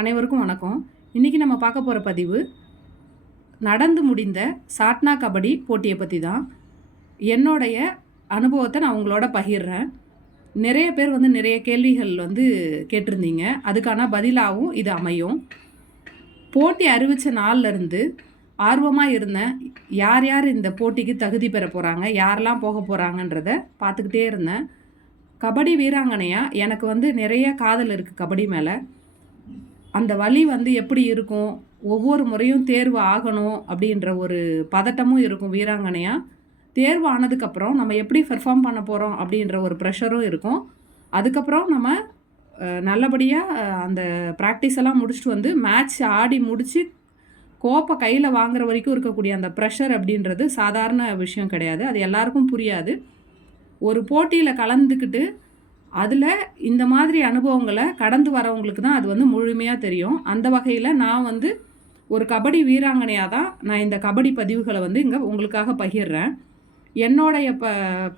அனைவருக்கும் வணக்கம். இன்றைக்கி நம்ம பார்க்க போகிற பதிவு நடந்து முடிந்த சாட்னா கபடி போட்டியை பற்றி தான். என்னுடைய அனுபவத்தை நான் உங்களோட பகிர்றேன். நிறைய பேர் நிறைய கேள்விகள் கேட்டிருந்தீங்க. அதுக்கான பதிலாகவும் இது அமையும். போட்டி அறிவித்த நாள்லேருந்து ஆர்வமாக இருந்தேன். யார் யார் இந்த போட்டிக்கு தகுதி பெற போகிறாங்க, யாரெல்லாம் போக போகிறாங்கன்றத பார்த்துக்கிட்டே இருந்தேன். கபடி வீராங்கனையாக எனக்கு நிறைய காதல் இருக்குது கபடி மேலே. அந்த வலி எப்படி இருக்கும், ஒவ்வொரு முறையும் தேர்வு ஆகணும் அப்படின்ற ஒரு பதட்டமும் இருக்கும் வீராங்கனையாக. தேர்வு ஆனதுக்கப்புறம் நம்ம எப்படி பெர்ஃபார்ம் பண்ண போகிறோம் அப்படின்ற ஒரு ப்ரெஷரும் இருக்கும். அதுக்கப்புறம் நம்ம நல்லபடியாக அந்த ப்ராக்டிஸ் எல்லாம் முடிச்சுட்டு மேட்ச் ஆடி முடித்து கோப்பை கையில் வாங்குற வரைக்கும் இருக்கக்கூடிய அந்த ப்ரெஷர் அப்படின்றது சாதாரண விஷயம் கிடையாது. அது எல்லாருக்கும் புரியாது. ஒரு போட்டியில் கலந்துக்கிட்டு அதில் இந்த மாதிரி அனுபவங்களை கடந்து வரவங்களுக்கு தான் அது முழுமையாக தெரியும். அந்த வகையில் நான் ஒரு கபடி வீராங்கனையாக தான் நான் இந்த கபடி பதிவுகளை இங்கே உங்களுக்காக பகிர்றேன். என்னுடைய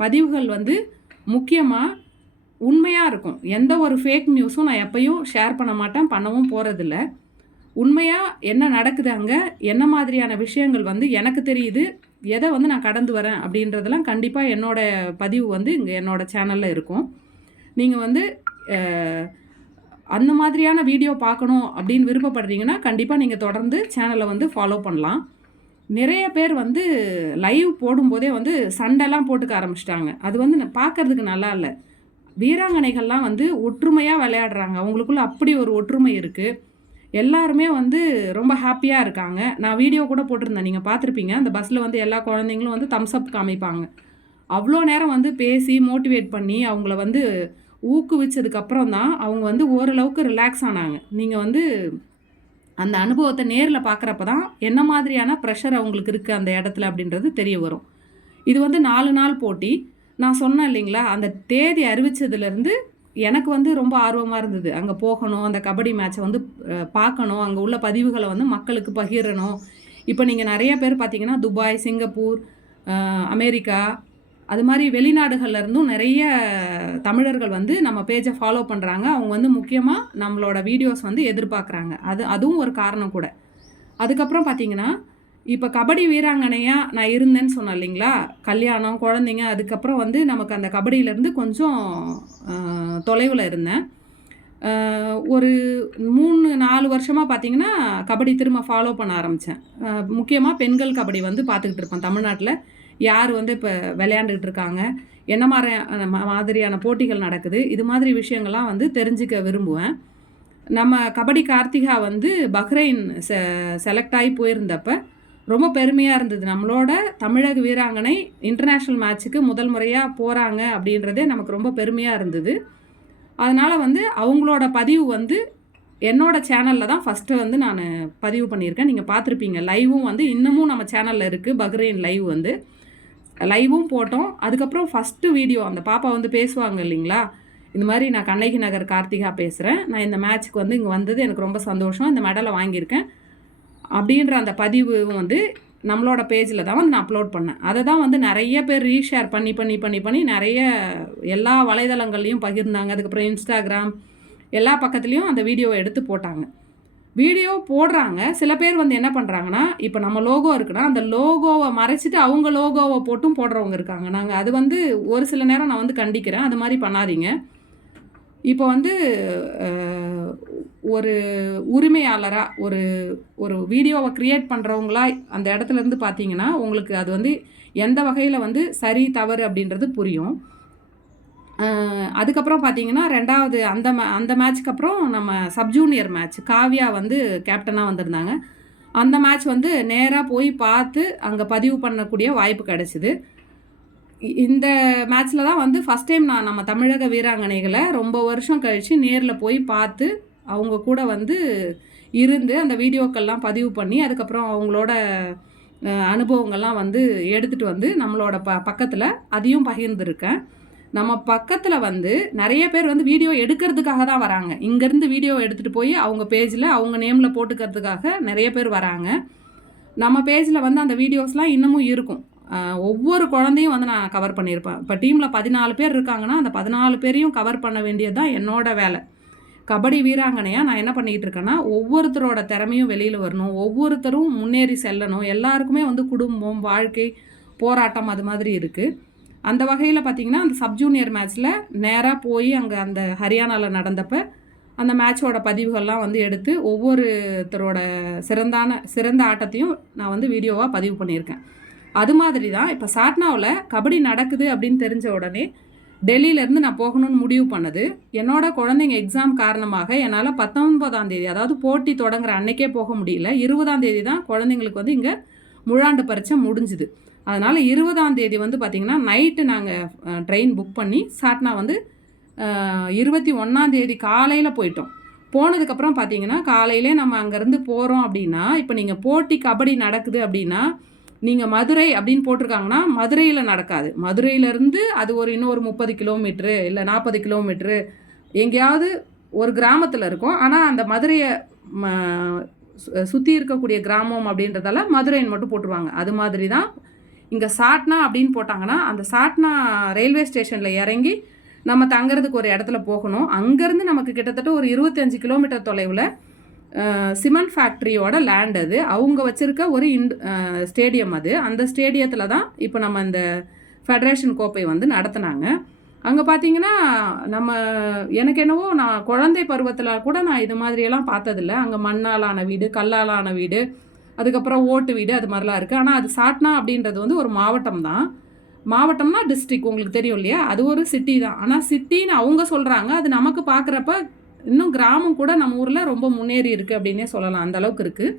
பதிவுகள் முக்கியமாக உண்மையாக இருக்கும். எந்த ஒரு ஃபேக் நியூஸும் நான் எப்பயும் ஷேர் பண்ண மாட்டேன், பண்ணவும் போகிறதில்ல. உண்மையாக என்ன நடக்குது, அங்கே என்ன மாதிரியான விஷயங்கள் எனக்கு தெரியுது, எதை நான் கடந்து வரேன் அப்படின்றதெல்லாம் கண்டிப்பாக என்னோடய பதிவு இங்கே என்னோடய சேனலில் இருக்கும். நீங்கள் அந்த மாதிரியான வீடியோ பார்க்கணும் அப்படின்னு விருப்பப்படுறீங்கன்னா கண்டிப்பாக நீங்கள் தொடர்ந்து சேனலை ஃபாலோ பண்ணலாம். நிறைய பேர் லைவ் போடும்போதே சண்டைலாம் போட்டுக்க ஆரம்பிச்சிட்டாங்க. அது பார்க்குறதுக்கு நல்லா இல்லை. வீராங்கனைகள்லாம் ஒற்றுமையாக விளையாடுறாங்க. அவங்களுக்குள்ள அப்படி ஒரு ஒற்றுமை இருக்குது. எல்லாருமே ரொம்ப ஹாப்பியாக இருக்காங்க. நான் வீடியோ கூட போட்டிருந்தேன், நீங்கள் பார்த்துருப்பீங்க. அந்த பஸ்ஸில் எல்லா குழந்தைங்களும் தம்ஸ் அப் காமிப்பாங்க. அவ்வளோ நேரம் பேசி மோட்டிவேட் பண்ணி அவங்கள ஊக்குவிச்சதுக்கப்புறம் தான் அவங்க ஓரளவுக்கு ரிலாக்ஸ் ஆனாங்க. நீங்கள் அந்த அனுபவத்தை நேரில் பார்க்குறப்ப தான் என்ன மாதிரியான ப்ரெஷர் அவங்களுக்கு இருக்குது அந்த இடத்துல அப்படின்றது தெரிய வரும். இது 4 நாள் போட்டி. நான் சொன்னேன் இல்லைங்களா, அந்த தேதி அறிவித்ததுலேருந்து எனக்கு ரொம்ப ஆர்வமாக இருந்தது. அங்கே போகணும், அந்த கபடி மேட்சை பார்க்கணும், அங்கே உள்ள பதிவுகளை மக்களுக்கு பகிரணும். இப்போ நீங்கள் நிறைய பேர் பார்த்தீங்கன்னா துபாய், சிங்கப்பூர், அமெரிக்கா, அது மாதிரி வெளிநாடுகள்லேருந்தும் நிறைய தமிழர்கள் நம்ம பேஜை ஃபாலோ பண்ணுறாங்க. அவங்க முக்கியமாக நம்மளோட வீடியோஸ் எதிர்பார்க்குறாங்க. அதுவும் ஒரு காரணம் கூட. அதுக்கப்புறம் பார்த்தீங்கன்னா, இப்போ கபடி வீராங்கனையாக நான் இருந்தேன்னு சொன்னேன் இல்லைங்களா, கல்யாணம், குழந்தைங்க, அதுக்கப்புறம் நமக்கு அந்த கபடியிலேருந்து கொஞ்சம் தொலைவில் இருந்தேன். ஒரு 3-4 வருஷமாக பார்த்தீங்கன்னா கபடி திரும்ப ஃபாலோ பண்ண ஆரம்பித்தேன். முக்கியமாக பெண்கள் கபடி பார்த்துக்கிட்டு இருப்பேன். தமிழ்நாட்டில் யார் இப்போ விளையாண்டுக்கிட்டு இருக்காங்க, என்ன மாதிரியான போட்டிகள் நடக்குது, இது மாதிரி விஷயங்கள்லாம் தெரிஞ்சுக்க விரும்புவேன். நம்ம கபடி கார்த்திகா பஹ்ரைன் செலக்ட் ஆகி போயிருந்தப்ப ரொம்ப பெருமையாக இருந்தது. நம்மளோட தமிழக வீராங்கனை இன்டர்நேஷ்னல் மேட்ச்சுக்கு முதல் முறையாக போகிறாங்க அப்படின்றதே நமக்கு ரொம்ப பெருமையாக இருந்தது. அதனால் அவங்களோட பதிவு என்னோட சேனலில் தான் ஃபஸ்ட்டு நான் பதிவு பண்ணியிருக்கேன். நீங்கள் பார்த்துருப்பீங்க. லைவும் இன்னமும் நம்ம சேனலில் இருக்குது. பஹ்ரைன் லைவும் போட்டோம். அதுக்கப்புறம் ஃபஸ்ட்டு வீடியோ அந்த பாப்பா பேசுவாங்க இல்லைங்களா, இந்த மாதிரி நான் கண்ணகி நகர் கார்த்திகா பேசுகிறேன், நான் இந்த மேட்ச்சுக்கு இங்கே வந்தது எனக்கு ரொம்ப சந்தோஷம், இந்த மெடலை வாங்கியிருக்கேன் அப்படின்ற அந்த பதிவு நம்மளோட பேஜில் தான் நான் அப்லோட் பண்ணேன். அதை தான் நிறைய பேர் ரீஷேர் பண்ணி பண்ணி பண்ணி பண்ணி நிறைய எல்லா வலைதளங்கள்லையும் பகிர்ந்தாங்க. அதுக்கப்புறம் இன்ஸ்டாகிராம் எல்லா பக்கத்துலேயும் அந்த வீடியோவை எடுத்து போட்டாங்க. வீடியோ போடுறாங்க. சில பேர் என்ன பண்ணுறாங்கன்னா, இப்போ நம்ம லோகோ இருக்குன்னா அந்த லோகோவை மறைச்சிட்டு அவங்க லோகோவை போட்டும் போடுறவங்க இருக்காங்க. நாங்கள் அது ஒரு சில நேரம் நான் கண்டிக்கிறேன். அது மாதிரி பண்ணாதீங்க. இப்போ ஒரு உரிமையாளராக ஒரு வீடியோவை க்ரியேட் பண்ணுறவங்களா அந்த இடத்துலேருந்து பார்த்தீங்கன்னா உங்களுக்கு அது எந்த வகையில் சரி தவறு அப்படின்றது புரியும். அதுக்கப்புறம் பார்த்தீங்கன்னா 2வது அந்த மேட்ச்க்கு அப்புறம் நம்ம சப் ஜூனியர் மேட்ச் காவ்யா கேப்டனாக வந்திருந்தாங்க. அந்த மேட்ச் நேராக போய் பார்த்து அங்கே பதிவு பண்ணக்கூடிய வாய்ப்பு கிடச்சிது. இந்த மேட்ச்சில் தான் ஃபஸ்ட் டைம் நான் நம்ம தமிழக வீராங்கனைகளை ரொம்ப வருஷம் கழித்து நேரில் போய் பார்த்து அவங்க கூட இருந்து அந்த வீடியோக்கள்லாம் பதிவு பண்ணி அதுக்கப்புறம் அவங்களோட அனுபவங்கள்லாம் எடுத்துகிட்டு நம்மளோட பக்கத்தில் அதையும் பகிர்ந்துருக்கேன். நம்ம பக்கத்தில் நிறைய பேர் வீடியோ எடுக்கிறதுக்காக தான் வராங்க. இங்கேருந்து வீடியோ எடுத்துகிட்டு போய் அவங்க பேஜில் அவங்க நேமில் போட்டுக்கிறதுக்காக நிறைய பேர் வராங்க. நம்ம பேஜில் அந்த வீடியோஸ்லாம் இன்னமும் இருக்கும். ஒவ்வொரு குழந்தையும் நான் கவர் பண்ணியிருப்பேன். இப்போ டீமில் 14 பேர் இருக்காங்கன்னா அந்த 14 பேரையும் கவர் பண்ண வேண்டியது தான் என்னோடய வேலை. கபடி வீராங்கனையாக நான் என்ன பண்ணிகிட்டு இருக்கேன்னா, ஒவ்வொருத்தரோட திறமையும் வெளியில் வரணும், ஒவ்வொருத்தரும் முன்னேறி செல்லணும், எல்லாருக்குமே வந்து குடும்பம், வாழ்க்கை, போராட்டம் அது மாதிரி இருக்குது. அந்த வகையில் பார்த்திங்கன்னா, அந்த சப் ஜூனியர் மேட்ச்சில் நேராக போய் அங்கே அந்த ஹரியானாவில் நடந்தப்போ அந்த மேட்சோட பதிவுகள்லாம் வந்து எடுத்து ஒவ்வொருத்தரோட சிறந்த ஆட்டத்தையும் நான் வந்து வீடியோவாக பதிவு பண்ணியிருக்கேன். அது மாதிரி தான் இப்போ சாட்னாவில் கபடி நடக்குது அப்படின்னு தெரிஞ்ச உடனே டெல்லியிலேருந்து நான் போகணும்னு முடிவு பண்ணது. என்னோடய குழந்தைங்க எக்ஸாம் காரணமாக என்னால் 19ஆம் தேதி, அதாவது போட்டி தொடங்குற அன்னைக்கே போக முடியல. 20ஆம் தேதி தான் குழந்தைங்களுக்கு வந்து இங்கே முழாண்டு பரீட்சை முடிஞ்சுது. அதனால் 20ஆம் தேதி வந்து பார்த்திங்கன்னா நைட்டு நாங்கள் ட்ரெயின் புக் பண்ணி சாட்னா வந்து 21ஆம் தேதி காலையில் போயிட்டோம். போனதுக்கப்புறம் பார்த்திங்கன்னா காலையிலே நம்ம அங்கேருந்து போகிறோம் அப்படின்னா, இப்போ நீங்கள் போட்டி கபடி நடக்குது அப்படின்னா, நீங்கள் மதுரை அப்படின்னு போட்டிருக்காங்கன்னா மதுரையில் நடக்காது. மதுரையிலேருந்து அது இன்னொரு 30 கிலோமீட்ரு இல்லை 40 கிலோமீட்ரு எங்கேயாவது ஒரு கிராமத்தில் இருக்கும். ஆனால் அந்த மதுரையை சுற்றி இருக்கக்கூடிய கிராமம் அப்படின்றதால மதுரைன்னு மட்டும் போட்டுருவாங்க. அது மாதிரி தான் இங்கே சாட்னா அப்படின்னு போட்டாங்கன்னா, அந்த சாட்னா ரயில்வே ஸ்டேஷனில் இறங்கி நம்ம தங்குறதுக்கு ஒரு இடத்துல போகணும். அங்கேருந்து நமக்கு கிட்டத்தட்ட ஒரு 25 கிலோமீட்டர் தொலைவில் சிமெண்ட் ஃபேக்ட்ரியோட லேண்ட் அது. அவங்க வச்சுருக்க ஒரு ஸ்டேடியம் அது. அந்த ஸ்டேடியத்தில் தான் இப்போ நம்ம இந்த ஃபெடரேஷன் கோப்பை வந்து நடத்துனாங்க. அங்கே பார்த்தீங்கன்னா எனக்கு என்னவோ நான் குழந்தை பருவத்தில் கூட நான் இது மாதிரியெல்லாம் பார்த்ததில்ல. அங்கே மண்ணாலான வீடு, கல்லாலான வீடு, அதுக்கப்புறம் ஓட்டு வீடு அது மாதிரிலாம் இருக்குது. ஆனால் அது சாட்னா அப்படின்றது வந்து ஒரு மாவட்டம் தான். மாவட்டம்னா டிஸ்ட்ரிக் உங்களுக்கு தெரியும் இல்லையா, அது ஒரு சிட்டி தான். ஆனால் சிட்டின்னு அவங்க சொல்கிறாங்க. அது நமக்கு பார்க்குறப்ப இன்னும் கிராமம் கூட நம்ம ஊரில் ரொம்ப முன்னேறி இருக்குது அப்படின்னே சொல்லலாம். அந்த அளவுக்கு இருக்குது.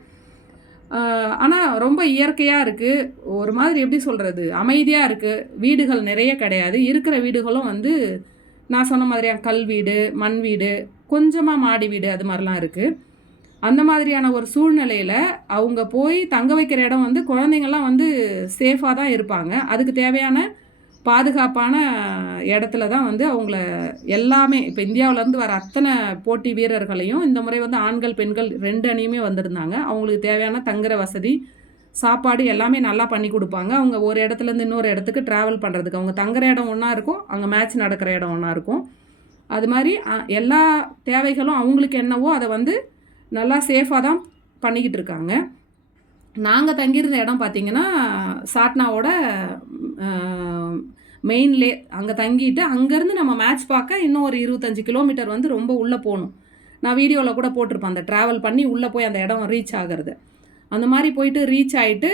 ஆனால் ரொம்ப இயற்கையாக இருக்குது. ஒரு மாதிரி எப்படி சொல்கிறது, அமைதியாக இருக்குது. வீடுகள் நிறைய கிடையாது. இருக்கிற வீடுகளும் வந்து நான் சொன்ன மாதிரியா கல் வீடு, மண் வீடு, கொஞ்சமாக மாடி வீடு அது மாதிரிலாம் இருக்குது. அந்த மாதிரியான ஒரு சூழ்நிலையில் அவங்க போய் தங்க வைக்கிற இடம் வந்து குழந்தைங்கள்லாம் வந்து சேஃபாக தான் இருப்பாங்க. அதுக்கு தேவையான பாதுகாப்பான இடத்துல தான் வந்து அவங்கள எல்லாமே இப்போ இந்தியாவிலேருந்து வர அத்தனை போட்டி வீரர்களையும் இந்த முறை வந்து ஆண்கள் பெண்கள் 2 அணியுமே வந்திருந்தாங்க. அவங்களுக்கு தேவையான தங்குற வசதி, சாப்பாடு எல்லாமே நல்லா பண்ணி கொடுப்பாங்க. அவங்க ஒரு இடத்துலேருந்து இன்னொரு இடத்துக்கு ட்ராவல் பண்ணுறதுக்கு அவங்க தங்குற இடம் ஒன்றா இருக்கும், அங்கே மேட்ச் நடக்கிற இடம் ஒன்றா இருக்கும். அது மாதிரி எல்லா தேவைகளும் அவங்களுக்கு என்னவோ அதை வந்து நல்லா சேஃபாக தான் பண்ணிக்கிட்டு இருக்காங்க. நாங்கள் தங்கியிருந்த இடம் பார்த்திங்கன்னா சாட்னாவோட மெயின்லே அங்கே தங்கிட்டு அங்கேருந்து நம்ம மேட்ச் பார்க்க இன்னும் ஒரு 25 கிலோமீட்டர் வந்து ரொம்ப உள்ளே போகணும். நான் வீடியோவில் கூட போட்டிருப்பேன் அந்த ட்ராவல் பண்ணி உள்ளே போய் அந்த இடம் ரீச் ஆகிறது. அந்த மாதிரி போயிட்டு ரீச் ஆகிட்டு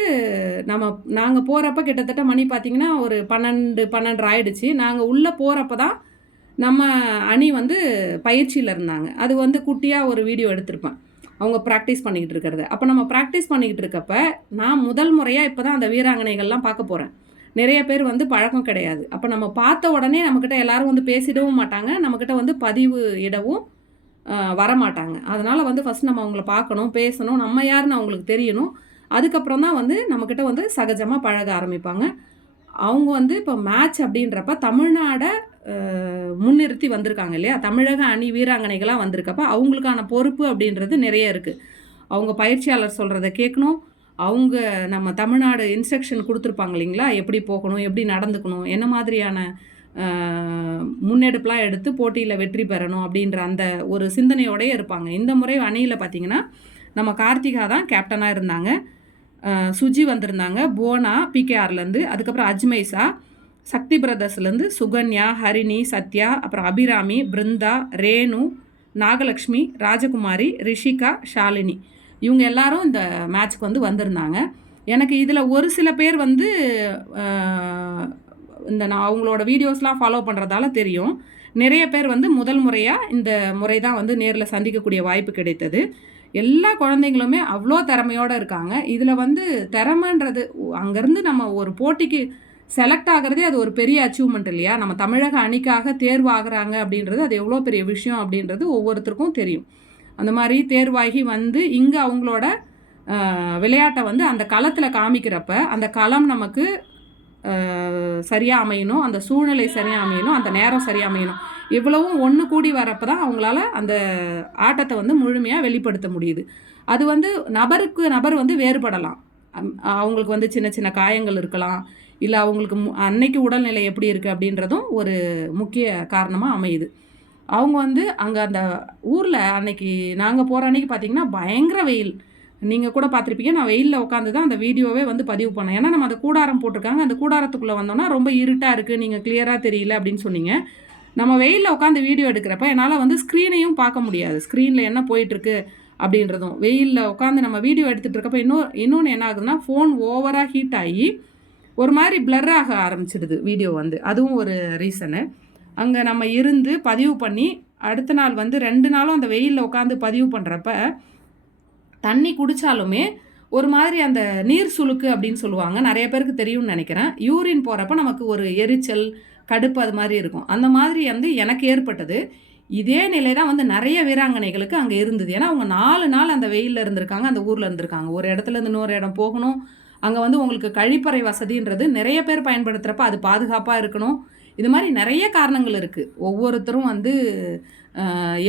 நாங்கள் போகிறப்ப கிட்டத்தட்ட மணி பார்த்திங்கன்னா ஒரு 12 ஆகிடுச்சு. நாங்கள் உள்ளே போகிறப்ப தான் நம்ம அணி வந்து பயிற்சியில் இருந்தாங்க. அது வந்து குட்டியாக ஒரு வீடியோ எடுத்திருப்பேன் அவங்க ப்ராக்டிஸ் பண்ணிக்கிட்டு இருக்கிறது. அப்போ நம்ம ப்ராக்டிஸ் பண்ணிக்கிட்டு இருக்கப்ப நான் முதல் முறையாக இப்போ தான் அந்த வீராங்கனைகள்லாம் பார்க்க போகிறேன். நிறைய பேர் வந்து பழக்கம் கிடையாது. அப்போ நம்ம பார்த்த உடனே நம்மக்கிட்ட எல்லோரும் வந்து பேசிடவும் மாட்டாங்க, நம்மக்கிட்ட வந்து பதிவு இடவும் வரமாட்டாங்க. அதனால் வந்து ஃபஸ்ட் நம்ம அவங்கள பார்க்கணும், பேசணும், நம்ம யாருன்னு அவங்களுக்கு தெரியணும். அதுக்கப்புறம் தான் வந்து நம்மக்கிட்ட வந்து சகஜமாக பழக ஆரம்பிப்பாங்க. அவங்க வந்து இப்போ மேட்ச் அப்படின்றப்ப தமிழ்நாடை முன்னிறுத்தி வந்திருக்காங்க இல்லையா, தமிழக அணி வீராங்கனைகளாக வந்திருக்கப்ப அவங்களுக்கான பொறுப்பு அப்படின்றது நிறைய இருக்குது. அவங்க பயிற்சியாளர் சொல்கிறத கேட்கணும். அவங்க நம்ம தமிழ்நாடு இன்ஸ்ட்ரக்ஷன் கொடுத்துருப்பாங்க இல்லைங்களா, எப்படி போகணும், எப்படி நடந்துக்கணும், என்ன மாதிரியான முன்னெடுப்புலாம் எடுத்து போட்டியில் வெற்றி பெறணும் அப்படின்ற அந்த ஒரு சிந்தனையோடயே இருப்பாங்க. இந்த முறை அணியில் பார்த்திங்கன்னா நம்ம கார்த்திகா தான் கேப்டனாக இருந்தாங்க. சுஜி வந்திருந்தாங்க, போனா பிகேஆர்லேருந்து, அதுக்கப்புறம் அஜ்மைசா, சக்தி பிரதர்ஸ்லேருந்து சுகன்யா, ஹரிணி, சத்யா, அப்புறம் அபிராமி, பிருந்தா, ரேணு, நாகலக்ஷ்மி, ராஜகுமாரி, ரிஷிகா, ஷாலினி இவங்க எல்லாரும் இந்த மேட்ச்க்கு வந்து வந்திருந்தாங்க. எனக்கு இதில் ஒரு சில பேர் வந்து நான் அவங்களோட வீடியோஸ்லாம் ஃபாலோ பண்ணுறதால தெரியும். நிறைய பேர் வந்து முதல் முறையாக இந்த முறை தான் வந்து நேரில் சந்திக்கக்கூடிய வாய்ப்பு கிடைத்தது. எல்லா குழந்தைங்களுமே அவ்வளோ திறமையோடு இருக்காங்க. இதில் வந்து திறமைன்றது அங்கேருந்து நம்ம ஒரு போட்டிக்கு செலக்ட் ஆகிறதே அது ஒரு பெரிய அச்சீவ்மெண்ட் இல்லையா. நம்ம தமிழக அணிக்காக தேர்வு ஆகுறாங்க அப்படின்றது அது எவ்வளோ பெரிய விஷயம் அப்படின்றது ஒவ்வொருத்தருக்கும் தெரியும். அந்த மாதிரி தேர்வாகி வந்து இங்கே அவங்களோட விளையாட்டை வந்து அந்த களத்தில் காமிக்கிறப்ப அந்த களம் நமக்கு சரியாக அமையணும், அந்த சூழ்நிலை சரியாக அமையணும், அந்த நேரம் சரியாக அமையணும். இவ்வளவும் ஒன்று கூடி வரப்போ தான் அவங்களால அந்த ஆட்டத்தை வந்து முழுமையாக வெளிப்படுத்த முடியுது. அது வந்து நபருக்கு நபர் வந்து வேறுபடலாம். அவங்களுக்கு வந்து சின்ன சின்ன காயங்கள் இருக்கலாம், இல்லை அவங்களுக்கு அன்னைக்கு உடல்நிலை எப்படி இருக்குது அப்படின்றதும் ஒரு முக்கிய காரணமாக அமையுது. அவங்க வந்து அங்கே அந்த ஊரில் அன்னைக்கு நாங்கள் போகிற அன்னைக்கு பார்த்தீங்கன்னா பயங்கர வெயில். நீங்கள் கூட பார்த்துருப்பீங்க. நான் வெயிலில் உட்காந்து தான் அந்த வீடியோவே வந்து பதிவு பண்ணேன். ஏன்னா நம்ம அந்த கூடாரம் போட்டிருக்காங்க. அந்த கூடாரத்துக்குள்ளே வந்தோம்னா ரொம்ப இருட்டாக இருக்குது, நீங்கள் கிளியராக தெரியல அப்படின்னு சொன்னீங்க. நம்ம வெயிலில் உட்காந்து வீடியோ எடுக்கிறப்ப என்னால் வந்து ஸ்க்ரீனையும் பார்க்க முடியாது. ஸ்க்ரீனில் என்ன போயிட்டுருக்கு அப்படின்றதும். வெயிலில் உட்காந்து நம்ம வீடியோ எடுத்துகிட்டு இருக்கப்போ இன்னொன்று என்ன ஆகுதுன்னா, ஃபோன் ஓவராக ஹீட் ஆகி ஒரு மாதிரி பிளர் ஆக ஆரம்பிச்சிடுது வீடியோ வந்து. அதுவும் ஒரு ரீசனு. அங்கே நம்ம இருந்து பதிவு பண்ணி அடுத்த நாள் வந்து 2 நாளும் அந்த வெயிலில் உட்காந்து பதிவு பண்ணுறப்ப தண்ணி குடித்தாலுமே ஒரு மாதிரி அந்த நீர் சுளுக்கு அப்படின்னு சொல்லுவாங்க. நிறைய பேருக்கு தெரியும்னு நினைக்கிறேன். யூரின் போகிறப்ப நமக்கு ஒரு எரிச்சல், கடுப்பு அது மாதிரி இருக்கும். அந்த மாதிரி வந்து எனக்கு ஏற்பட்டது. இதே நிலை தான் வந்து நிறைய வீராங்கனைகளுக்கு அங்கே இருந்தது. ஏன்னா அவங்க 4 நாள் அந்த வெயிலில் இருந்திருக்காங்க, அந்த ஊரில் இருந்திருக்காங்க. ஒரு இடத்துலேருந்து இன்னொரு இடம் போகணும். அங்கே வந்து உங்களுக்கு கழிப்பறை வசதின்றது நிறைய பேர் பயன்படுத்துகிறப்ப அது பாதுகாப்பாக இருக்கணும். இது மாதிரி நிறைய காரணங்கள் இருக்குது. ஒவ்வொருத்தரும் வந்து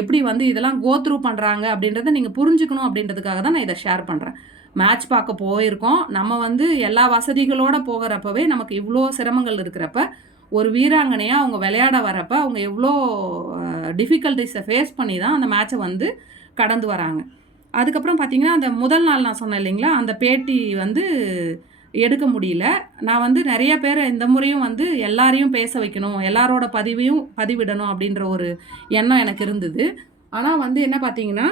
எப்படி வந்து இதெல்லாம் கோ த்ரூ பண்ணுறாங்க அப்படின்றத நீங்கள் புரிஞ்சுக்கணும் அப்படின்றதுக்காக தான் நான் இதை ஷேர் பண்ணுறேன். மேட்ச் பார்க்க போயிருக்கோம். நம்ம வந்து எல்லா வசதிகளோடு போகிறப்பவே நமக்கு இவ்வளோ சிரமங்கள் இருக்கிறப்ப, ஒரு வீராங்கனையாக அவங்க விளையாட வரப்போ அவங்க எவ்வளோ டிஃபிகல்ட்டிஸை ஃபேஸ் பண்ணி தான் அந்த மேட்சை வந்து கடந்து வராங்க. அதுக்கப்புறம் பார்த்திங்கன்னா, அந்த முதல் நாள் நான் சொன்னேன் இல்லைங்களா, அந்த பேட்டி வந்து எடுக்க முடியல. நான் வந்து நிறைய பேர் இந்த முறையும் வந்து எல்லாரையும் பேச வைக்கணும், எல்லாரோட பதிவையும் பதிவிடணும் அப்படின்ற ஒரு எண்ணம் எனக்கு இருந்தது. ஆனால் வந்து என்ன பார்த்தீங்கன்னா,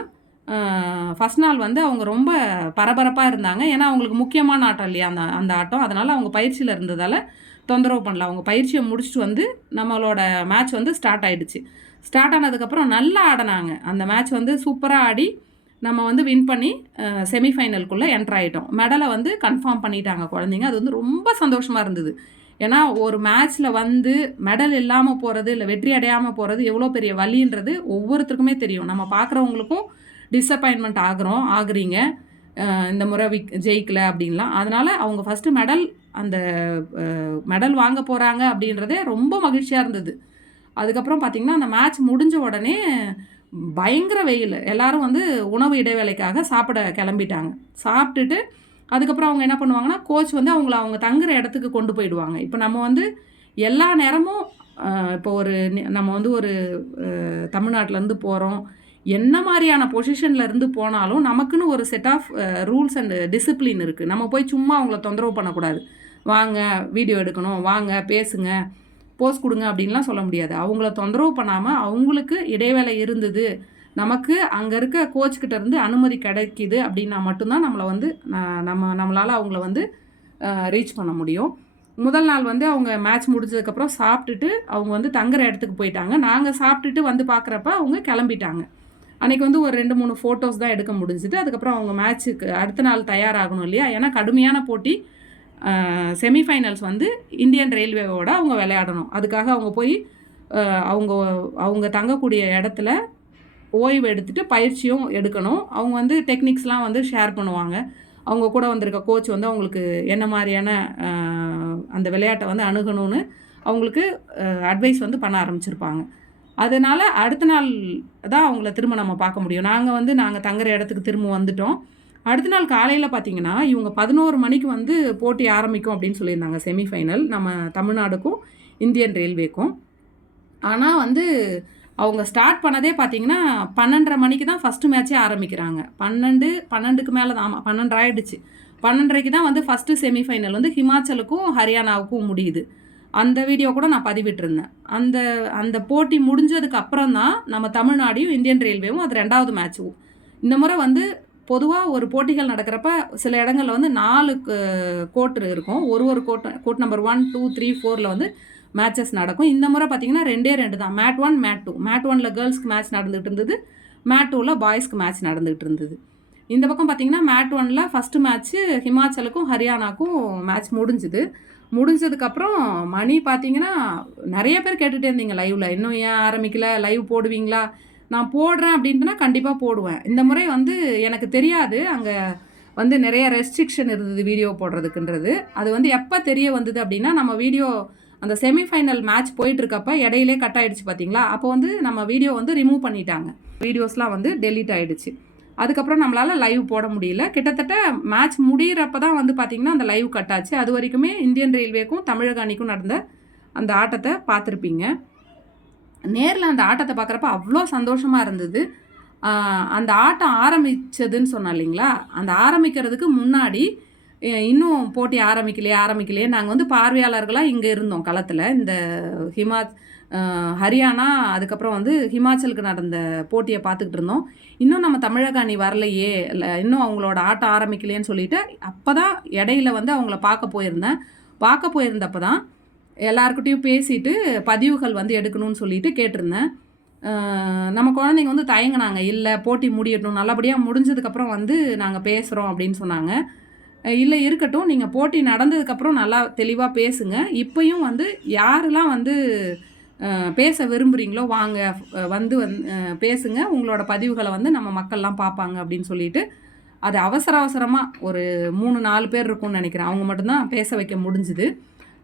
ஃபஸ்ட் நாள் வந்து அவங்க ரொம்ப பரபரப்பாக இருந்தாங்க. ஏன்னா அவங்களுக்கு முக்கியமான ஆட்டம் இல்லையா அந்த அந்த ஆட்டம். அதனால் அவங்க பயிற்சியில் இருந்ததால் தொந்தரவு பண்ணல. அவங்க பயிற்சியை முடிச்சுட்டு வந்து நம்மளோட மேட்ச் வந்து ஸ்டார்ட் ஆகிடுச்சு. ஸ்டார்ட் ஆனதுக்கப்புறம் நல்லா ஆடினாங்க. அந்த மேட்ச் வந்து சூப்பராக ஆடி நம்ம வந்து வின் பண்ணி செமிஃபைனலுக்குள்ளே என்ட்ரு ஆகிட்டோம். மெடலை வந்து கன்ஃபார்ம் பண்ணிட்டாங்க குழந்தைங்க. அது வந்து ரொம்ப சந்தோஷமாக இருந்தது. ஏன்னா ஒரு மேட்ச்சில் வந்து மெடல் இல்லாமல் போகிறது, இல்லை வெற்றி அடையாமல் போகிறது எவ்வளோ பெரிய வலின்றது ஒவ்வொருத்தருக்குமே தெரியும். நம்ம பார்க்குறவங்களுக்கும் டிஸப்பாயின்மெண்ட் ஆகுறீங்க இந்த முறை ஜெயிக்கலை அப்படின்லாம். அதனால் அவங்க ஃபஸ்ட்டு மெடல் வாங்க போகிறாங்க அப்படின்றதே ரொம்ப மகிழ்ச்சியாக இருந்தது. அதுக்கப்புறம் பார்த்திங்கன்னா, அந்த மேட்ச் முடிஞ்ச உடனே பயங்கர வெயில். எல்லோரும் வந்து உணவு இடைவேளைக்காக சாப்பிட கிளம்பிட்டாங்க. சாப்பிட்டுட்டு அதுக்கப்புறம் அவங்க என்ன பண்ணுவாங்கன்னா, கோச் வந்து அவங்க தங்குற இடத்துக்கு கொண்டு போயிடுவாங்க. இப்போ நம்ம வந்து எல்லா நேரமும் இப்போ நம்ம வந்து ஒரு தமிழ்நாட்டிலேருந்து போகிறோம். என்ன மாதிரியான பொசிஷனில் இருந்து போனாலும் நமக்குன்னு ஒரு set of rules and discipline இருக்குது. நம்ம போய் சும்மா அவங்கள தொந்தரவு பண்ணக்கூடாது. வாங்க வீடியோ எடுக்கணும், வாங்க பேசுங்க, போஸ்ட் கொடுங்க அப்படின்லாம் சொல்ல முடியாது. அவங்கள தொந்தரவு பண்ணாமல் அவங்களுக்கு இடைவேளை இருந்தது, நமக்கு அங்கே இருக்க கோச்கிட்ட இருந்து அனுமதி கிடைக்கிது அப்படின்னா மட்டும்தான் நம்மளை வந்து நம்மளால் அவங்கள வந்து ரீச் பண்ண முடியும். முதல் நாள் வந்து அவங்க மேட்ச் முடிஞ்சதுக்கப்புறம் சாப்பிட்டுட்டு அவங்க வந்து தங்குற இடத்துக்கு போயிட்டாங்க. நாங்கள் சாப்பிட்டுட்டு வந்து பார்க்குறப்ப அவங்க கிளம்பிட்டாங்க. அன்றைக்கி வந்து ஒரு 2-3 ஃபோட்டோஸ் தான் எடுக்க முடிஞ்சுது. அதுக்கப்புறம் அவங்க மேட்ச்சுக்கு அடுத்த நாள் தயாராகணும் இல்லையா, ஏன்னா கடுமையான போட்டி. செமிஃபைனல்ஸ் வந்து இந்தியன் ரயில்வேவோட அவங்க விளையாடணும். அதுக்காக அவங்க போய் அவங்க தங்கக்கூடிய இடத்துல ஓய்வு எடுத்துகிட்டு பயிற்சியும் எடுக்கணும். அவங்க வந்து டெக்னிக்ஸ்லாம் வந்து ஷேர் பண்ணுவாங்க. அவங்க கூட வந்திருக்க கோச் வந்து அவங்களுக்கு என்ன மாதிரியான அந்த விளையாட்டை வந்து அணுகணும்னு அவங்களுக்கு அட்வைஸ் வந்து பண்ண ஆரம்பிச்சிருப்பாங்க. அதனால் அடுத்த நாள் தான் அவங்கள திரும்ப நம்ம பார்க்க முடியும். நாங்கள் தங்குற இடத்துக்கு திரும்ப வந்துட்டோம். அடுத்த நாள் காலையில் பார்த்திங்கன்னா, இவங்க 11 மணிக்கு வந்து போட்டி ஆரம்பிக்கும் அப்படின்னு சொல்லியிருந்தாங்க. செமிஃபைனல் நம்ம தமிழ்நாடுக்கும் இந்தியன் ரயில்வேக்கும். ஆனால் வந்து அவங்க ஸ்டார்ட் பண்ணதே பார்த்திங்கன்னா 12:30 மணிக்கு தான் ஃபஸ்ட்டு மேட்ச்சே ஆரம்பிக்கிறாங்க. 12க்கு மேலே தான், ஆமாம் 12 ஆகிடுச்சு. 12:30க்கு தான் வந்து ஃபஸ்ட்டு செமிஃபைனல் வந்து ஹிமாச்சலுக்கும் ஹரியானாவுக்கும் முடியுது. அந்த வீடியோ கூட நான் பதிவிட்டிருந்தேன். அந்த போட்டி முடிஞ்சதுக்கு அப்புறம் தான் நம்ம தமிழ்நாடையும் இந்தியன் ரயில்வேவும் அது 2வது மேட்ச்சும். இந்த முறை வந்து பொதுவாக ஒரு போட்டிகள் நடக்கிறப்ப சில இடங்களில் வந்து 4 கோர்ட்டு இருக்கும். ஒரு கோர்ட் நம்பர் 1, 2, 3, 4ல் வந்து மேட்சஸ் நடக்கும். இந்த முறை பார்த்திங்கன்னா 2 தான். Mat 1, mat 2. மேட் 1ல் கேர்ள்ஸ்க்கு மேட்ச் நடந்துகிட்டு இருந்தது. மேட் 2ல் பாய்ஸ்க்கு மேட்ச் நடந்துகிட்டு இருந்தது. இந்த பக்கம் பார்த்திங்கன்னா மேட் 1ல் ஃபஸ்ட்டு மேட்ச்சு ஹிமாச்சலுக்கும் ஹரியானாக்கும் மேட்ச் முடிஞ்சதுக்கப்புறம் மணி பார்த்திங்கன்னா நிறைய பேர் கேட்டுகிட்டே இருந்தீங்க லைவில், இன்னும் ஏன் ஆரம்பிக்கல, லைவ் போடுவீங்களா? நான் போடுறேன் அப்படின்ட்டுனா கண்டிப்பாக போடுவேன். இந்த முறை வந்து எனக்கு தெரியாது அங்கே வந்து நிறைய ரெஸ்ட்ரிக்ஷன் இருந்தது வீடியோ போடுறதுக்குன்றது. அது வந்து எப்போ தெரிய வந்தது அப்படின்னா, நம்ம வீடியோ அந்த செமிஃபைனல் மேட்ச் போயிட்டுருக்கப்ப இடையிலே கட் ஆகிடுச்சு பார்த்தீங்களா, அப்போ வந்து நம்ம வீடியோ வந்து ரிமூவ் பண்ணிட்டாங்க. வீடியோஸ்லாம் வந்து டெலீட் ஆகிடுச்சு. அதுக்கப்புறம் நம்மளால் லைவ் போட முடியல. கிட்டத்தட்ட மேட்ச் முடிகிறப்ப தான் வந்து பார்த்திங்கன்னா அந்த லைவ் கட் ஆச்சு. அது வரைக்குமே இந்தியன் ரயில்வேக்கும் தமிழக அணிக்கும் நடந்த அந்த ஆட்டத்தை பார்த்துருப்பீங்க. நேரில் அந்த ஆட்டத்தை பார்க்குறப்ப அவ்வளோ சந்தோஷமாக இருந்தது. அந்த ஆட்டம் ஆரம்பிச்சதுன்னு சொன்னேன் இல்லைங்களா, அந்த ஆரம்பிக்கிறதுக்கு முன்னாடி இன்னும் போட்டி ஆரம்பிக்கலையே நாங்கள் வந்து பார்வையாளர்களாக இங்கே இருந்தோம் களத்தில். இந்த ஹரியானா அதுக்கப்புறம் வந்து ஹிமாச்சலுக்கு நடந்த போட்டியை பார்த்துக்கிட்டு இருந்தோம். இன்னும் நம்ம தமிழக அணி வரலையே, இல்லை இன்னும் அவங்களோட ஆட்டம் ஆரம்பிக்கலையேன்னு சொல்லிட்டு அப்போ தான் இடையில வந்து அவங்கள பார்க்க போயிருந்தேன். பார்க்க போயிருந்தப்போ தான் எல்லாருக்கிட்டையும் பேசிட்டு பதிவுகள் வந்து எடுக்கணும்னு சொல்லிட்டு கேட்டிருந்தேன். நம்ம குழந்தைங்க வந்து தயங்கினாங்க, இல்லை போட்டி முடியட்டும், நல்லபடியாக முடிஞ்சதுக்கப்புறம் வந்து நாங்கள் பேசுகிறோம் அப்படின்னு சொன்னாங்க. இல்லை இருக்கட்டும், நீங்கள் போட்டி நடந்ததுக்கப்புறம் நல்லா தெளிவாக பேசுங்க, இப்போயும் வந்து யாரெல்லாம் வந்து பேச விரும்புகிறீங்களோ வாங்க, வந்து பேசுங்க, உங்களோட பதிவுகளை வந்து நம்ம மக்கள்லாம் பார்ப்பாங்க அப்படின்னு சொல்லிட்டு அது அவசரமாக ஒரு 3-4 பேர் இருக்கும்னு நினைக்கிறேன், அவங்க மட்டும்தான் பேச வைக்க முடிஞ்சுது.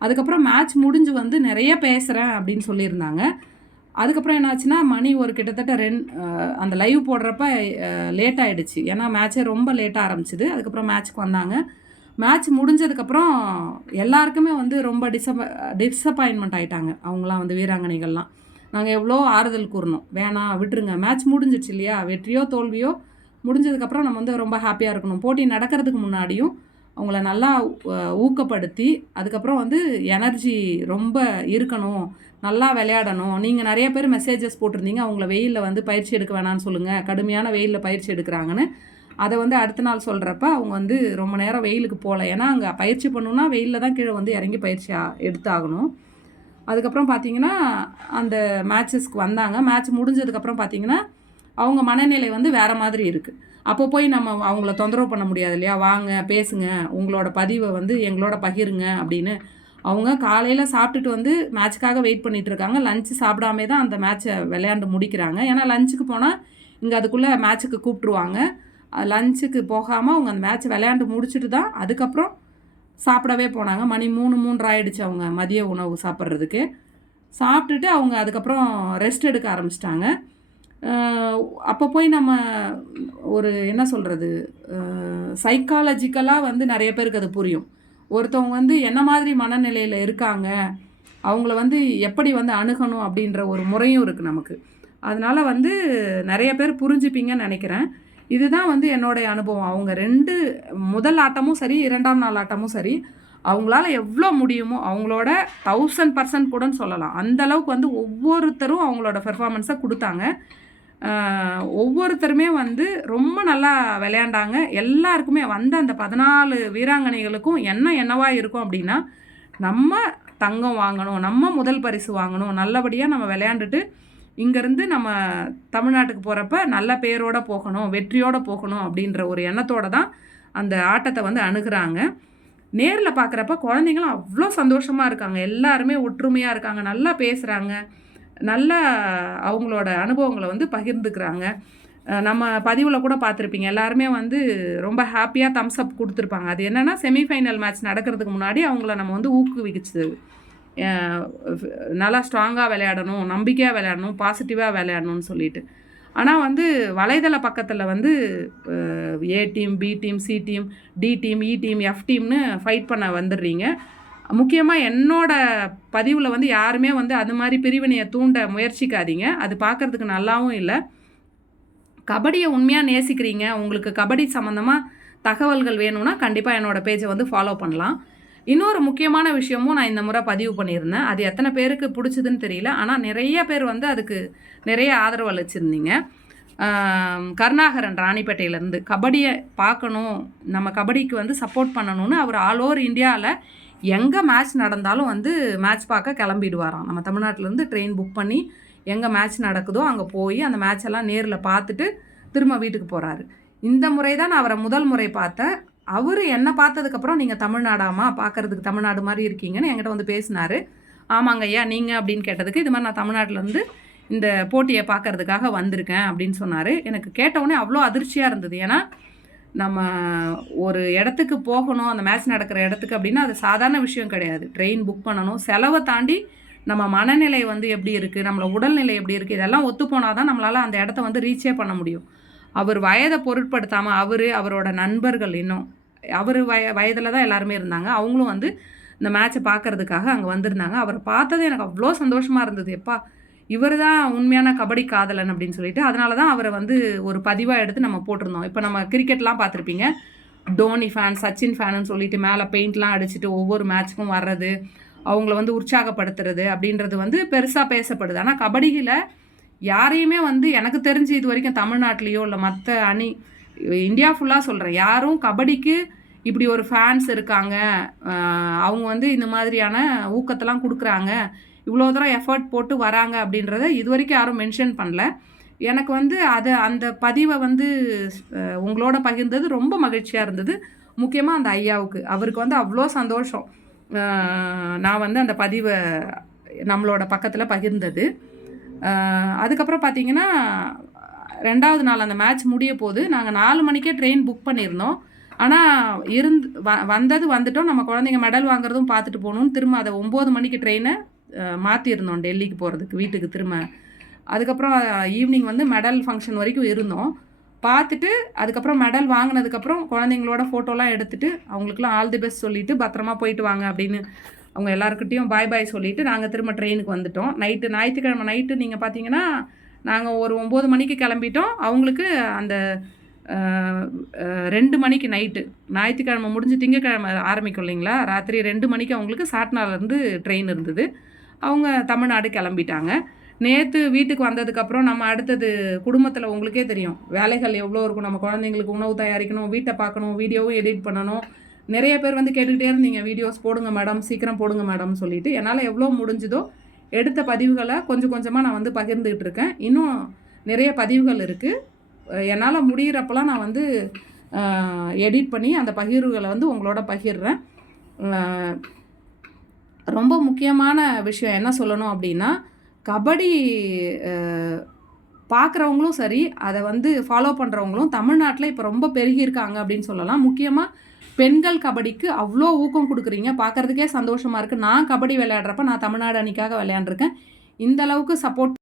அதுக்கப்புறம் மேட்ச் முடிஞ்சு வந்து நிறைய பேசுகிறேன் அப்படின்னு சொல்லியிருந்தாங்க. அதுக்கப்புறம் என்னாச்சுன்னா மணி ஒரு கிட்டத்தட்ட அந்த லைவ் போடுறப்ப லேட் ஆகிடுச்சு, ஏன்னா மேட்ச்சே ரொம்ப லேட்டாக ஆரம்பிச்சிது. அதுக்கப்புறம் மேட்ச்சுக்கு வந்தாங்க. மேட்ச் முடிஞ்சதுக்கப்புறம் எல்லாருக்குமே வந்து ரொம்ப டிஸப்பாயின்மெண்ட் ஆகிட்டாங்க. அவங்களாம் வந்து வீராங்கனைகள்லாம் நாங்கள் எவ்வளோ ஆறுதல் கூறணும், வேணாம் விட்டுருங்க, மேட்ச் முடிஞ்சிடுச்சு இல்லையா, வெற்றியோ தோல்வியோ முடிஞ்சதுக்கப்புறம் நம்ம வந்து ரொம்ப ஹாப்பியாக இருக்கணும். போட்டி நடக்கிறதுக்கு முன்னாடியும் அவங்கள நல்லா ஊக்கப்படுத்தி அதுக்கப்புறம் வந்து எனர்ஜி ரொம்ப இருக்கணும், நல்லா விளையாடணும். நீங்கள் நிறைய பேர் மெசேஜஸ் போட்டிருந்தீங்க, அவங்கள வெயிலில் வந்து பயிற்சி எடுக்க வேணான்னு சொல்லுங்கள், கடுமையான வெயிலில் பயிற்சி எடுக்கிறாங்கன்னு. அதை வந்து அடுத்த நாள் சொல்கிறப்ப அவங்க வந்து ரொம்ப நேரம் வெயிலுக்கு போகல, ஏன்னா அங்கே பயிற்சி பண்ணணுன்னா வெயிலில் தான் கீழே வந்து இறங்கி பயிற்சி எடுத்தாகணும். அதுக்கப்புறம் பார்த்திங்கன்னா அந்த மேட்சஸ்க்கு வந்தாங்க. மேட்ச் முடிஞ்சதுக்கப்புறம் பார்த்திங்கன்னா அவங்க மனநிலை வந்து வேறு மாதிரி இருக்குது. அப்போ போய் நம்ம அவங்கள தொந்தரவு பண்ண முடியாது இல்லையா, வாங்க பேசுங்க, உங்களோட பதிவை வந்து எங்களோட பகிருங்க அப்படின்னு. அவங்க காலையில் சாப்பிட்டுட்டு வந்து மேட்ச்சுக்காக வெயிட் பண்ணிகிட்டு இருக்காங்க. லஞ்சு சாப்பிடாமே தான் அந்த மேட்ச்சை விளையாண்டு முடிக்கிறாங்க. ஏன்னா லஞ்சுக்கு போனால் இங்கே அதுக்குள்ளே மேட்ச்சுக்கு கூப்பிட்ருவாங்க. லஞ்சுக்கு போகாமல் அவங்க அந்த மேட்ச்சை விளையாண்டு முடிச்சுட்டு தான் அதுக்கப்புறம் சாப்பிடவே போனாங்க. மணி 3 ஆகிடுச்சு அவங்க மதிய உணவு சாப்பிட்றதுக்கு. சாப்பிட்டுட்டு அவங்க அதுக்கப்புறம் ரெஸ்ட் எடுக்க ஆரம்பிச்சிட்டாங்க. அப்போ போய் நம்ம ஒரு என்ன சொல்கிறது, சைக்காலஜிக்கலாக வந்து நிறைய பேருக்கு அது புரியும். ஒருத்தவங்க வந்து என்ன மாதிரி மனநிலையில் இருக்காங்க, அவங்கள வந்து எப்படி வந்து அணுகணும் அப்படின்ற ஒரு முறையும் இருக்குது நமக்கு. அதனால் வந்து நிறைய பேர் புரிஞ்சுப்பீங்கன்னு நினைக்கிறேன். இதுதான் வந்து என்னோடைய அனுபவம். அவங்க முதல் ஆட்டமும் சரி, 2ஆம் நாள் ஆட்டமும் சரி, அவங்களால எவ்வளோ முடியுமோ அவங்களோட 1000% கூடன்னு சொல்லலாம், அந்தளவுக்கு வந்து ஒவ்வொருத்தரும் அவங்களோட பெர்ஃபார்மன்ஸை கொடுத்தாங்க. ஒவ்வொருத்தருமே வந்து ரொம்ப நல்லா விளையாண்டாங்க. எல்லாருக்குமே வந்த அந்த 14 வீராங்கனைகளுக்கும் என்னவா இருக்கும் அப்படின்னா, நம்ம தங்கம் வாங்கணும், நம்ம முதல் பரிசு வாங்கணும், நல்லபடியாக நம்ம விளையாண்டுட்டு இங்கேருந்து நம்ம தமிழ்நாட்டுக்கு போகிறப்ப நல்ல பேரோடு போகணும், வெற்றியோடு போகணும் அப்படின்ற ஒரு எண்ணத்தோடு தான் அந்த ஆட்டத்தை வந்து அணுகிறாங்க. நேரில் பார்க்குறப்ப குழந்தைங்களும் அவ்வளோ சந்தோஷமாக இருக்காங்க, எல்லாருமே ஒற்றுமையாக இருக்காங்க, நல்லா பேசுகிறாங்க, நல்லா அவங்களோட அனுபவங்களை வந்து பகிர்ந்துக்கிறாங்க. நம்ம பதிவில் கூட பார்த்துருப்பீங்க, எல்லாருமே வந்து ரொம்ப ஹாப்பியாக தம்ஸ் அப் கொடுத்துருப்பாங்க. அது என்னென்னா, செமிஃபைனல் மேட்ச் நடக்கிறதுக்கு முன்னாடி அவங்கள நம்ம வந்து ஊக்குவிச்சது, நல்லா ஸ்ட்ராங்காக விளையாடணும், நம்பிக்கையாக விளையாடணும், பாசிட்டிவாக விளையாடணும்னு சொல்லிட்டு. ஆனால் வந்து வலைதள பக்கத்தில் வந்து A team, B team, C team, D team, E team, F டீம்னு ஃபைட் பண்ண வந்துடுறீங்க. முக்கியமாக என்னோட பதிவில் வந்து யாருமே வந்து அது மாதிரி பிரிவினையை தூண்ட முயற்சிக்காதீங்க, அது பார்க்குறதுக்கு நல்லாவும் இல்லை. கபடியை உண்மையாக நேசிக்கிறீங்க, உங்களுக்கு கபடி சம்மந்தமாக தகவல்கள் வேணும்னா கண்டிப்பாக என்னோடய பேஜை வந்து ஃபாலோ பண்ணலாம். இன்னொரு முக்கியமான விஷயமும் நான் இந்த முறை பதிவு பண்ணியிருந்தேன், அது எத்தனை பேருக்கு பிடிச்சதுன்னு தெரியல, ஆனால் நிறைய பேர் வந்து அதுக்கு நிறைய ஆதரவு அளிச்சிருந்தீங்க. கருணாகரன் ராணிப்பேட்டையிலேருந்து கபடியை பார்க்கணும், நம்ம கபடிக்கு வந்து சப்போர்ட் பண்ணணும்னு அவர் ஆல் ஓவர் இந்தியாவில் எங்கே மேட்ச் நடந்தாலும் வந்து மேட்ச் பார்க்க கிளம்பிடுவாராம். நம்ம தமிழ்நாட்டிலேருந்து ட்ரெயின் புக் பண்ணி எங்கே மேட்ச் நடக்குதோ அங்கே போய் அந்த மேட்செல்லாம் நேரில் பார்த்துட்டு திரும்ப வீட்டுக்கு போகிறாரு. இந்த முறை தான் நான் அவரை முதல் முறை பார்த்தேன். அவர் என்னை பார்த்ததுக்கப்புறம் நீங்கள் தமிழ்நாடாமா, பார்க்குறதுக்கு தமிழ்நாடு மாதிரி இருக்கீங்கன்னு என்கிட்ட வந்து பேசினார். ஆமாங்க ஐயா, நீங்கள் அப்படின்னு கேட்டதுக்கு இது மாதிரி நான் தமிழ்நாட்டிலேருந்து இந்த போட்டியை பார்க்குறதுக்காக வந்திருக்கேன் அப்படின்னு சொன்னார். எனக்கு கேட்டவுடனே அவ்வளோ அதிர்ச்சியாக இருந்தது. ஏன்னா நம்ம ஒரு இடத்துக்கு போகணும், அந்த மேட்ச் நடக்கிற இடத்துக்கு அப்படின்னா அது சாதாரண விஷயம் கிடையாது. ட்ரெயின் புக் பண்ணணும், செலவை தாண்டி நம்ம மனநிலை வந்து எப்படி இருக்குது, நம்மளோட உடல்நிலை எப்படி இருக்குது, இதெல்லாம் ஒத்து போனால் தான் நம்மளால் அந்த இடத்த வந்து ரீச்சே பண்ண முடியும். அவர் வயதை பொருட்படுத்தாமல் அவரோட நண்பர்கள், இன்னும் அவர் வயதில் தான் எல்லாருமே இருந்தாங்க, அவங்களும் வந்து இந்த மேட்ச்சை பார்க்குறதுக்காக அங்கே வந்திருந்தாங்க. அவரை பார்த்தது எனக்கு அவ்வளோ சந்தோஷமாக இருந்தது. எப்பா இவர் தான் உண்மையான கபடி காதலன் அப்படின்னு சொல்லிட்டு அதனால தான் அவரை வந்து ஒரு பதிவாக எடுத்து நம்ம போட்டிருந்தோம். இப்போ நம்ம கிரிக்கெட்லாம் பார்த்துருப்பீங்க, டோனி ஃபேன், சச்சின் ஃபேனுன்னு சொல்லிட்டு மேலே பெயிண்ட்லாம் அடிச்சுட்டு ஒவ்வொரு மேட்ச்சுக்கும் வர்றது, அவங்கள வந்து உற்சாகப்படுத்துறது அப்படின்றது வந்து பெருசாக பேசப்படுது. ஆனால் கபடியில் யாரையுமே வந்து எனக்கு தெரிஞ்சு இது வரைக்கும் தமிழ்நாட்டிலையோ இல்லை மற்ற அணி இந்தியா ஃபுல்லாக சொல்கிறேன், யாரும் கபடிக்கு இப்படி ஒரு ஃபேன்ஸ் இருக்காங்க, அவங்க வந்து இந்த மாதிரியான ஊக்கத்தெல்லாம் கொடுக்குறாங்க, இவ்வளோ தூரம் எஃபர்ட் போட்டு வராங்க அப்படின்றத இது வரைக்கும் யாரும் மென்ஷன் பண்ணல. எனக்கு வந்து அந்த பதிவை வந்து உங்களோட பகிர்ந்தது ரொம்ப மகிழ்ச்சியாக இருந்தது. முக்கியமாக அந்த ஐயாவுக்கு, அவருக்கு வந்து அவ்வளோ சந்தோஷம் நான் வந்து அந்த பதிவை நம்மளோட பக்கத்தில் பகிர்ந்தது. அதுக்கப்புறம் பார்த்தீங்கன்னா 2வது நாள் அந்த மேட்ச் முடிய போது நாங்கள் 4 மணிக்கே ட்ரெயின் புக் பண்ணியிருந்தோம். ஆனால் வந்துட்டோம். நம்ம குழந்தைங்க மெடல் வாங்குறதும் பார்த்துட்டு போகணும்னு திரும்ப அதை 9 மணிக்கு ட்ரெயினை மாற்றிருந்தோம் டெல்லிக்கு போகிறதுக்கு வீட்டுக்கு திரும்ப. அதுக்கப்புறம் ஈவினிங் வந்து மெடல் ஃபங்க்ஷன் வரைக்கும் இருந்தோம். பார்த்துட்டு அதுக்கப்புறம் மெடல் வாங்கினதுக்கப்புறம் குழந்தைங்களோட ஃபோட்டோலாம் எடுத்துகிட்டு அவங்களுக்குலாம் ஆல் தி பெஸ்ட் சொல்லிவிட்டு பத்திரமா போயிட்டு வாங்க அப்படின்னு அவங்க எல்லாருக்கிட்டையும் பாய் பாய் சொல்லிவிட்டு நாங்கள் திரும்ப ட்ரெயினுக்கு வந்துட்டோம். ஞாயிற்றுக்கிழமை நைட்டு நீங்கள் பார்த்தீங்கன்னா நாங்கள் ஒரு 9 மணிக்கு கிளம்பிட்டோம். அவங்களுக்கு அந்த 2 மணிக்கு நைட்டு, ஞாயிற்றுக்கிழமை முடிஞ்சு திங்கக்கிழமை ஆரம்பிக்கும் இல்லைங்களா, ராத்திரி 2 மணிக்கு அவங்களுக்கு சாட்னாலேருந்து ட்ரெயின் இருந்தது. அவங்க தமிழ்நாடு கிளம்பிட்டாங்க. நேற்று வீட்டுக்கு வந்ததுக்கப்புறம் நம்ம அடுத்தது குடும்பத்தில் உங்களுக்கே தெரியும் வேலைகள் எவ்வளோ இருக்கும். நம்ம குழந்தைங்களுக்கு உணவு தயாரிக்கணும், வீட்டை பார்க்கணும், வீடியோவும் எடிட் பண்ணணும். நிறைய பேர் வந்து கேட்டுக்கிட்டே இருந்தீங்க, வீடியோஸ் போடுங்க மேடம், சீக்கிரம் போடுங்க மேடம் சொல்லிட்டு. என்னால் எவ்வளோ முடிஞ்சுதோ எடுத்த பதிவுகளை கொஞ்சம் கொஞ்சமாக நான் வந்து பகிர்ந்துக்கிட்டு இருக்கேன். இன்னும் நிறைய பதிவுகள் இருக்குது. என்னால் முடிகிறப்பெல்லாம் நான் வந்து எடிட் பண்ணி அந்த பகிர்வுகளை வந்து உங்களோட பகிர்றேன். ரொம்ப முக்கியமான விஷயம் என்ன சொல்லணும் அப்படின்னா, கபடி பார்க்குறவங்களும் சரி, அதை வந்து ஃபாலோ பண்ணுறவங்களும் தமிழ்நாட்டில் இப்போ ரொம்ப பெருகியிருக்காங்க அப்படின்னு சொல்லலாம். முக்கியமாக பெண்கள் கபடிக்கு அவ்வளோ ஊக்கம் கொடுக்குறீங்க, பார்க்குறதுக்கே சந்தோஷமாக இருக்குது. நான் கபடி விளையாடுறப்ப நான் தமிழ்நாடு அணிக்காக விளையாண்டுருக்கேன். இந்த அளவுக்கு சப்போர்ட்